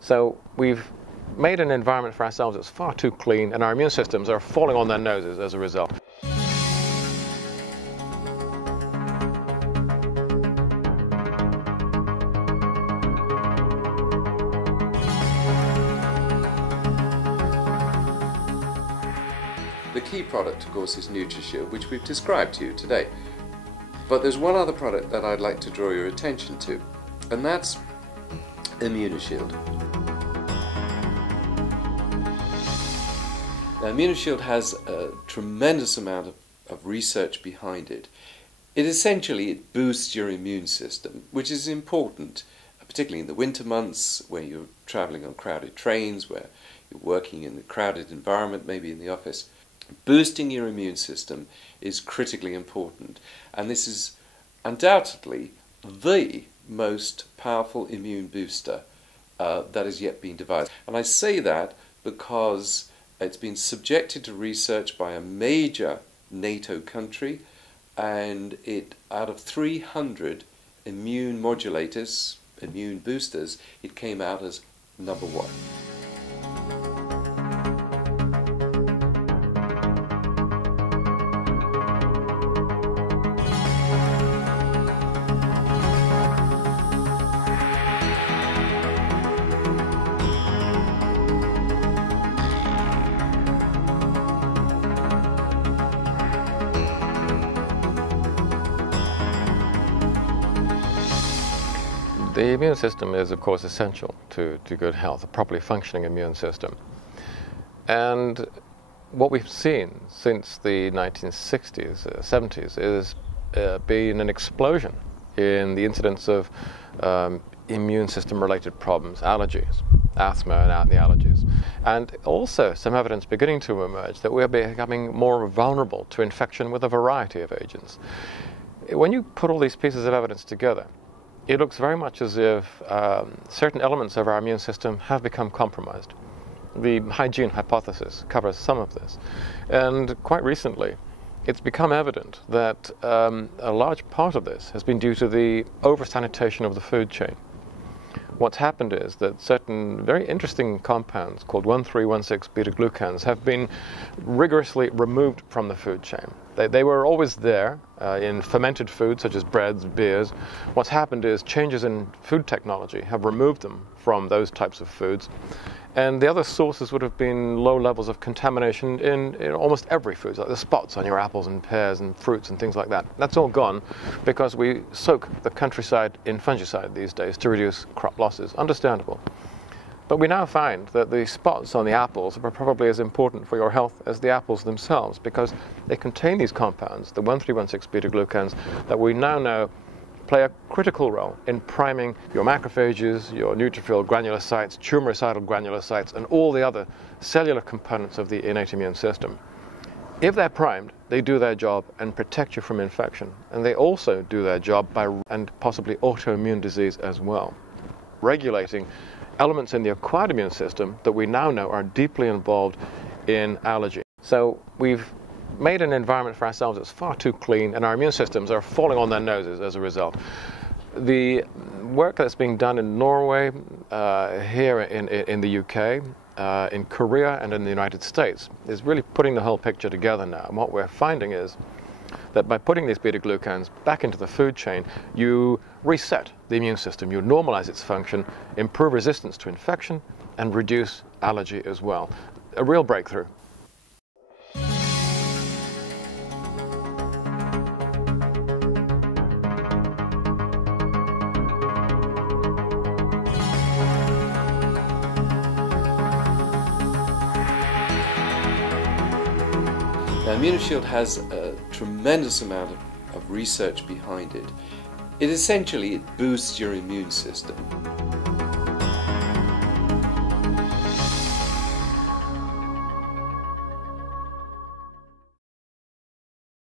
So we've made an environment for ourselves that's far too clean, and our immune systems are falling on their noses as a result. The key product, of course, is NutriShield, which we've described to you today. But there's one other product that I'd like to draw your attention to, and that's ImmunoShield. Now, ImmunoShield has a tremendous amount of research behind it. It boosts your immune system, which is important, particularly in the winter months when you're traveling on crowded trains, where you're working in a crowded environment, maybe in the office. Boosting your immune system is critically important, and this is undoubtedly the most powerful immune booster that has yet been devised. And I say that because it's been subjected to research by a major NATO country, and out of 300 immune modulators, immune boosters, it came out as number one. The immune system is, of course, essential to good health, a properly functioning immune system. And what we've seen since the 1960s, 70s, is been an explosion in the incidence of immune system-related problems, allergies, asthma and the allergies. And also some evidence beginning to emerge that we're becoming more vulnerable to infection with a variety of agents. When you put all these pieces of evidence together, it looks very much as if certain elements of our immune system have become compromised. The hygiene hypothesis covers some of this. And quite recently, it's become evident that a large part of this has been due to the over-sanitation of the food chain. What's happened is that certain very interesting compounds called 1,3,1,6 beta-glucans have been rigorously removed from the food chain. They were always there in fermented foods such as breads, beers. What's happened is changes in food technology have removed them from those types of foods. And the other sources would have been low levels of contamination in almost every food, like the spots on your apples and pears and fruits and things like that. That's all gone because we soak the countryside in fungicide these days to reduce crop losses. Understandable. But we now find that the spots on the apples are probably as important for your health as the apples themselves, because they contain these compounds, the 1,3,1,6 beta-glucans, that we now know play a critical role in priming your macrophages, your neutrophil granulocytes, tumoricidal granulocytes, and all the other cellular components of the innate immune system. If they're primed, they do their job and protect you from infection. And they also do their job and possibly autoimmune disease as well, regulating elements in the acquired immune system that we now know are deeply involved in allergy. So we've made an environment for ourselves that's far too clean, and our immune systems are falling on their noses as a result. The work that's being done in Norway, here in the UK, in Korea and in the United States is really putting the whole picture together now. And what we're finding is that by putting these beta-glucans back into the food chain, you reset the immune system, you normalize its function, improve resistance to infection, and reduce allergy as well. A real breakthrough. Now, ImmunoShield has a tremendous amount of research behind it. It boosts your immune system.